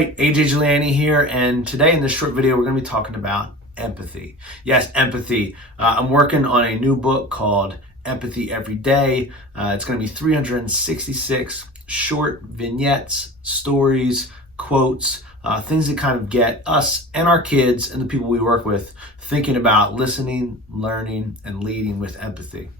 right, AJ Giuliani here, and today in this short video we're going to be talking about empathy. Yes, empathy. I'm working on a new book called Empathy Every Day. It's going to be 366 short vignettes, stories, quotes, things that kind of get us and our kids and the people we work with thinking about listening, learning, and leading with empathy.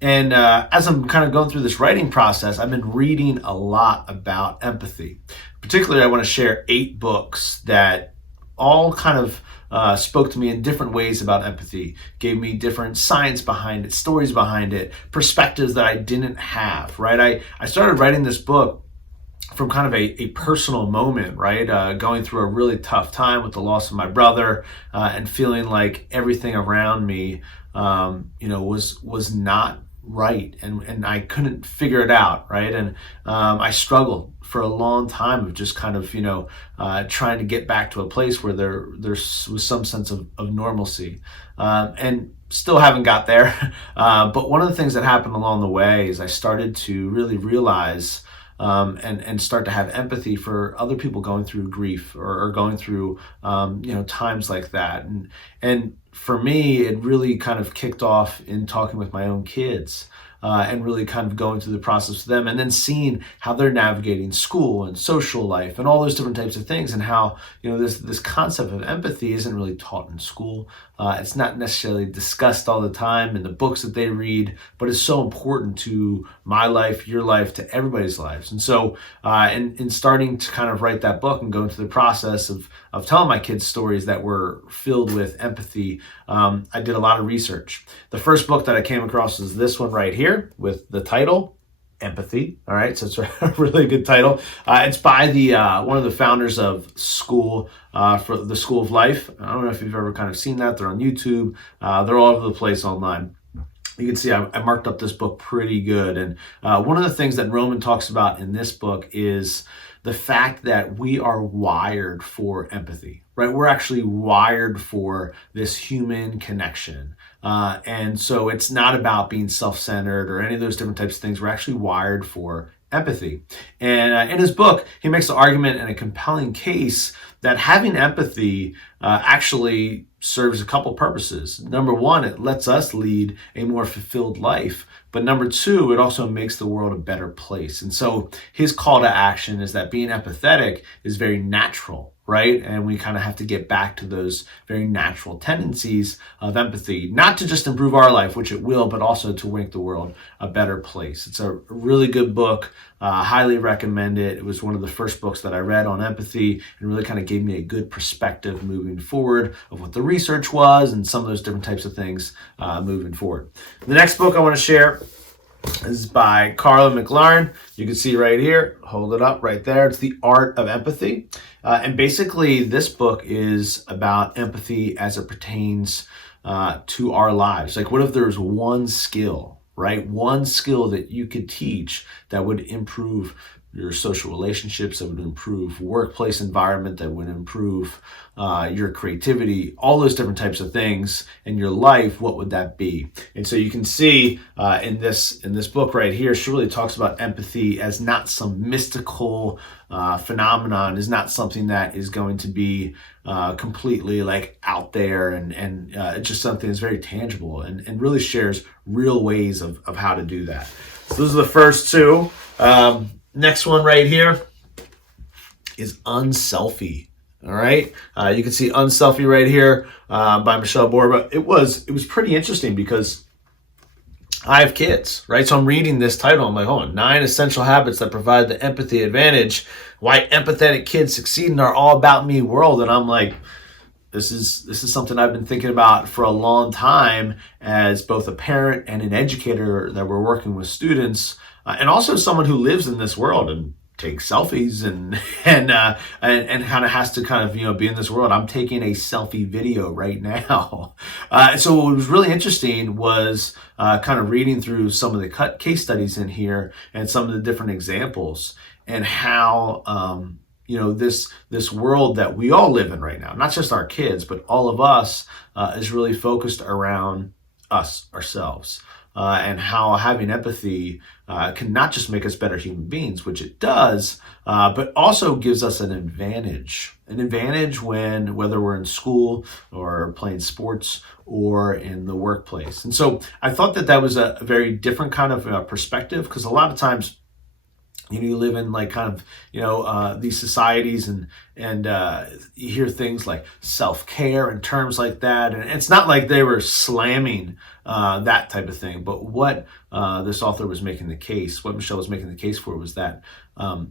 And as I'm kind of going through this writing process, I've been reading a lot about empathy. Particularly, I want to share 8 books that all kind of spoke to me in different ways about empathy, gave me different science behind it, stories behind it, perspectives that I didn't have, right? I started writing this book from kind of a personal moment, right? Going through a really tough time with the loss of my brother and feeling like everything around me, was not right, and I couldn't figure it out, right? And I struggled for a long time of just kind of trying to get back to a place where there was some sense of normalcy, and still haven't got there. But one of the things that happened along the way is I started to really realize and start to have empathy for other people going through grief or going through times like that. And for me, it really kind of kicked off in talking with my own kids. And really kind of going through the process with them, and then seeing how they're navigating school and social life and all those different types of things, and how this concept of empathy isn't really taught in school. It's not necessarily discussed all the time in the books that they read, but it's so important to my life, your life, to everybody's lives. And so in starting to kind of write that book and go into the process of telling my kids stories that were filled with empathy, I did a lot of research. The first book that I came across is this one right here with the title Empathy. All right, so it's a really good title. It's by the one of the founders of School for the School of Life. I don't know if you've ever kind of seen that. They're on YouTube. They're all over the place online. You can see I marked up this book pretty good. And one of the things that Roman talks about in this book is the fact that we are wired for empathy, right? We're actually wired for this human connection. And so it's not about being self-centered or any of those different types of things. We're actually wired for empathy. And in his book, he makes the argument and a compelling case that having empathy actually serves a couple purposes. Number one, it lets us lead a more fulfilled life. But number two, it also makes the world a better place. And so his call to action is that being empathetic is very natural, right? And we kind of have to get back to those very natural tendencies of empathy, not to just improve our life, which it will, but also to make the world a better place. It's a really good book. Highly recommend it. It was one of the first books that I read on empathy, and really kind of gave me a good perspective moving forward of what the research was and some of those different types of things moving forward. The next book I want to share is by Carla McLaren. You can see right here, hold it up right there. It's The Art of Empathy. And basically this book is about empathy as it pertains to our lives. Like, what if there's one skill, right? One skill that you could teach that would improve your social relationships, that would improve workplace environment, that would improve your creativity, all those different types of things in your life. What would that be? And so you can see in this book right here, she really talks about empathy as not some mystical phenomenon, is not something that is going to be completely like out there, and it's just something that's very tangible and really shares real ways of how to do that. So those are the first two. Next one right here is Unselfie. All right, you can see Unselfie right here by Michelle Borba. It was pretty interesting because I have kids, right? So I'm reading this title. I'm like, 9 essential habits that provide the empathy advantage. Why empathetic kids succeed in our all about me world. And I'm like, this is something I've been thinking about for a long time as both a parent and an educator that we're working with students, and also someone who lives in this world and takes selfies and kind of has to kind of be in this world. I'm taking a selfie video right now. So what was really interesting was kind of reading through some of the case studies in here and some of the different examples, and how this world that we all live in right now, not just our kids, but all of us, is really focused around us, ourselves. and how having empathy can not just make us better human beings, which it does, but also gives us an advantage. An advantage whether we're in school or playing sports or in the workplace. And so I thought that was a very different kind of perspective, because a lot of times, you live in like kind of, these societies, and you hear things like self-care and terms like that. And it's not like they were slamming that type of thing. But what this author was making the case, what Michelle was making the case for, was that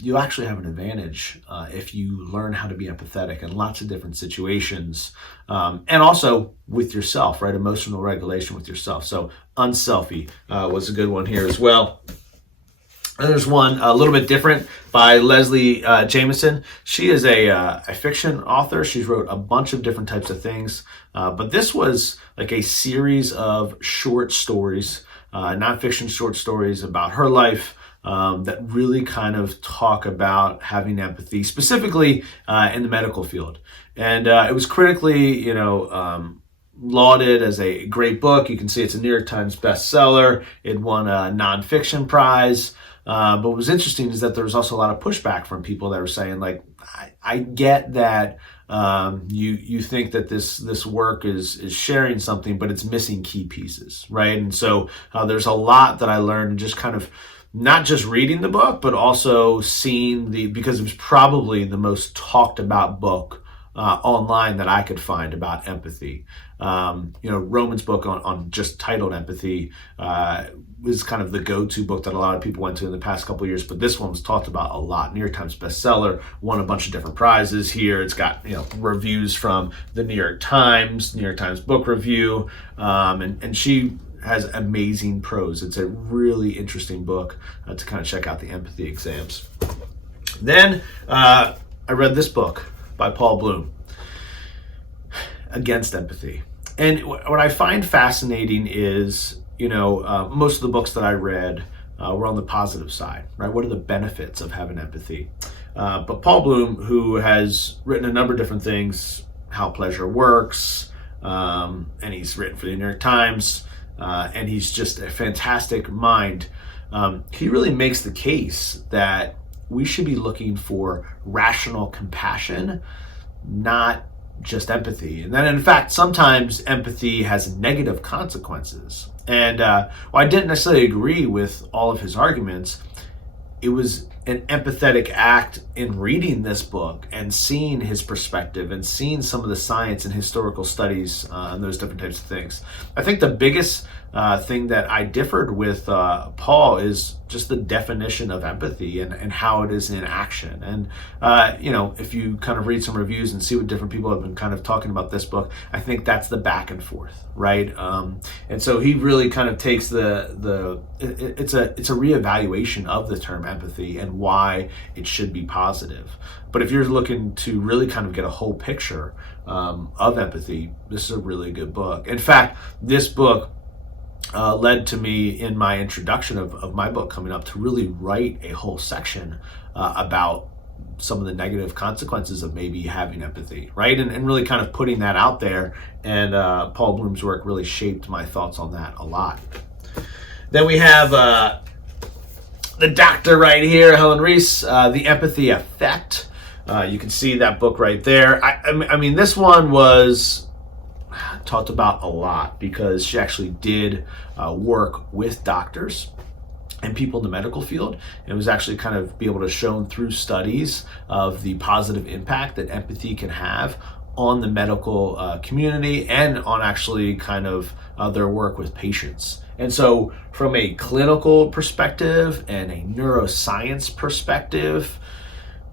you actually have an advantage if you learn how to be empathetic in lots of different situations, and also with yourself, right? Emotional regulation with yourself. So Unselfie was a good one here as well. And there's one a little bit different by Leslie Jameson. She is a fiction author. She's wrote a bunch of different types of things, but this was like a series of short stories, nonfiction short stories about her life, that really kind of talk about having empathy, specifically in the medical field. And it was critically, lauded as a great book. You can see it's a New York Times bestseller. It won a nonfiction prize. But what was interesting is that there was also a lot of pushback from people that were saying, like, I get that you think that this work is sharing something, but it's missing key pieces, right? And so there's a lot that I learned just kind of not just reading the book, but also seeing because it was probably the most talked about book online that I could find about empathy. Roman's book on just titled Empathy was kind of the go-to book that a lot of people went to in the past couple of years, but this one was talked about a lot. New York Times bestseller, won a bunch of different prizes here. It's got reviews from the New York Times Book Review, and she has amazing prose. It's a really interesting book to kind of check out the empathy exams. Then I read this book by Paul Bloom, Against Empathy. And what I find fascinating is, most of the books that I read were on the positive side, right? What are the benefits of having empathy? But Paul Bloom, who has written a number of different things, How Pleasure Works, and he's written for the New York Times, and he's just a fantastic mind. He really makes the case that we should be looking for rational compassion, not just empathy. And then, in fact, sometimes empathy has negative consequences. And while I didn't necessarily agree with all of his arguments, it was an empathetic act in reading this book and seeing his perspective and seeing some of the science and historical studies and those different types of things. I think the biggest thing that I differed with Paul is just the definition of empathy and how it is in action. And, if you kind of read some reviews and see what different people have been kind of talking about this book, I think that's the back and forth, right? And so he really kind of takes it's a reevaluation of the term empathy and why it should be positive. But if you're looking to really kind of get a whole picture of empathy, this is a really good book. In fact, this book led to me in my introduction of my book coming up to really write a whole section about some of the negative consequences of maybe having empathy, right? And really kind of putting that out there. And Paul Bloom's work really shaped my thoughts on that a lot. Then we have the doctor right here, Helen Reese, The Empathy Effect. You can see that book right there. I mean, this one was talked about a lot because she actually did work with doctors and people in the medical field, and it was actually kind of be able to show through studies of the positive impact that empathy can have on the medical community and on actually kind of their work with patients. And so from a clinical perspective and a neuroscience perspective,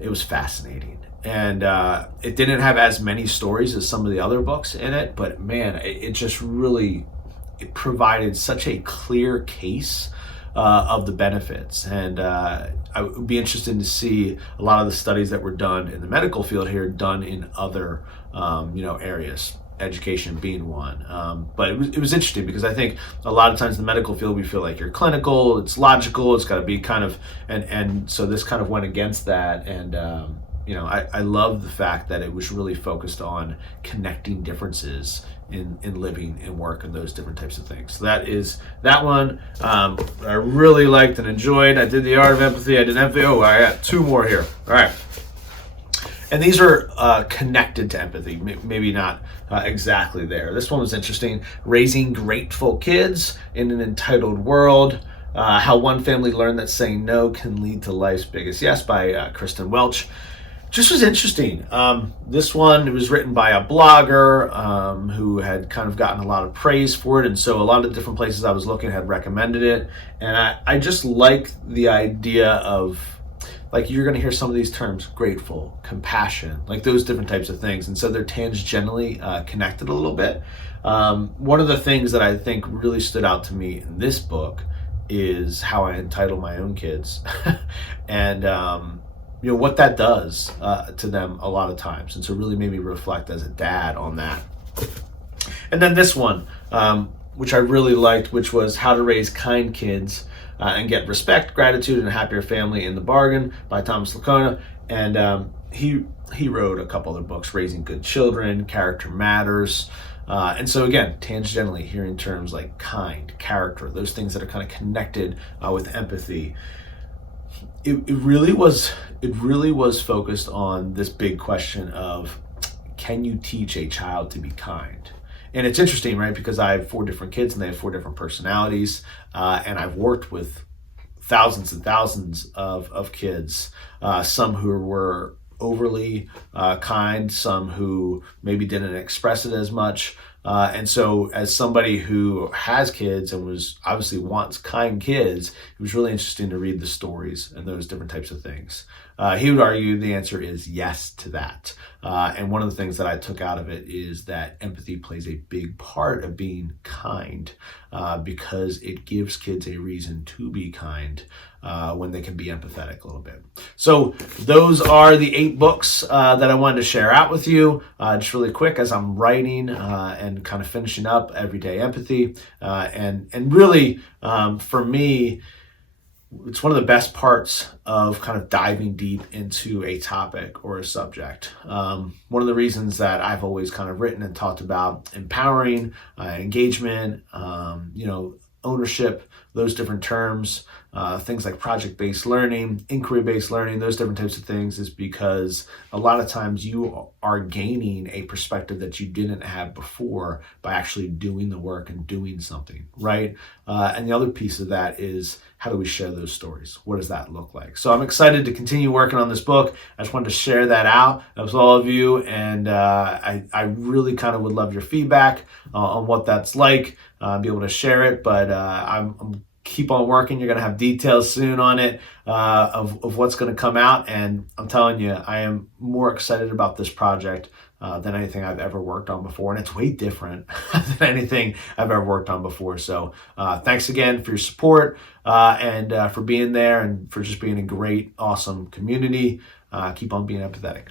it was fascinating. And it didn't have as many stories as some of the other books in it, but man, it just really, it provided such a clear case of the benefits. And I would be interested to see a lot of the studies that were done in the medical field here done in other areas, education being one. But it was interesting because I think a lot of times in the medical field we feel like you're clinical, it's logical, it's got to be kind of, and so this kind of went against that. And I love the fact that it was really focused on connecting differences in living and work and those different types of things. So that is that one. I really liked and enjoyed. I did The Art of Empathy. I did empathy. Oh, I got two more here. All right. And these are connected to empathy, maybe not exactly there. This one was interesting. Raising Grateful Kids in an Entitled World. How One Family Learned That Saying No Can Lead to Life's Biggest Yes by Kristen Welch. Just was interesting. This one, it was written by a blogger who had kind of gotten a lot of praise for it. And so a lot of different places I was looking had recommended it. And I just like the idea of, like, you're going to hear some of these terms: grateful, compassion, like those different types of things. And so they're tangentially connected a little bit. One of the things that I think really stood out to me in this book is how I entitle my own kids and what that does to them a lot of times. And so really made me reflect as a dad on that. And then this one, which I really liked, which was How to Raise Kind Kids and Get Respect, Gratitude, and a Happier Family in the Bargain by Thomas Lacona. And he wrote a couple other books: Raising Good Children, Character Matters. And so again, tangentially, hearing terms like kind, character, those things that are kind of connected with empathy. It really was focused on this big question of, can you teach a child to be kind? And it's interesting, right? Because I have 4 different kids and they have 4 different personalities. And I've worked with thousands and thousands of kids, some who were overly kind, some who maybe didn't express it as much. And so as somebody who has kids and was obviously wants kind kids, it was really interesting to read the stories and those different types of things. He would argue the answer is yes to that. And one of the things that I took out of it is that empathy plays a big part of being kind, because it gives kids a reason to be kind when they can be empathetic a little bit. So those are the 8 books that I wanted to share out with you just really quick as I'm writing and kind of finishing up Everyday Empathy. And really, for me, it's one of the best parts of kind of diving deep into a topic or a subject. One of the reasons that I've always kind of written and talked about empowering, engagement, ownership, those different terms, things like project-based learning, inquiry-based learning, those different types of things, is because a lot of times you are gaining a perspective that you didn't have before by actually doing the work and doing something, right? And the other piece of that is, how do we share those stories? What does that look like? So I'm excited to continue working on this book. I just wanted to share that out with all of you, and I really kind of would love your feedback on what that's like, be able to share it, but I'm keep on working. You're going to have details soon on it of what's going to come out, and I'm telling you, I am more excited about this project than anything I've ever worked on before, and it's way different than anything I've ever worked on before. So thanks again for your support and for being there and for just being a great, awesome community. Keep on being empathetic.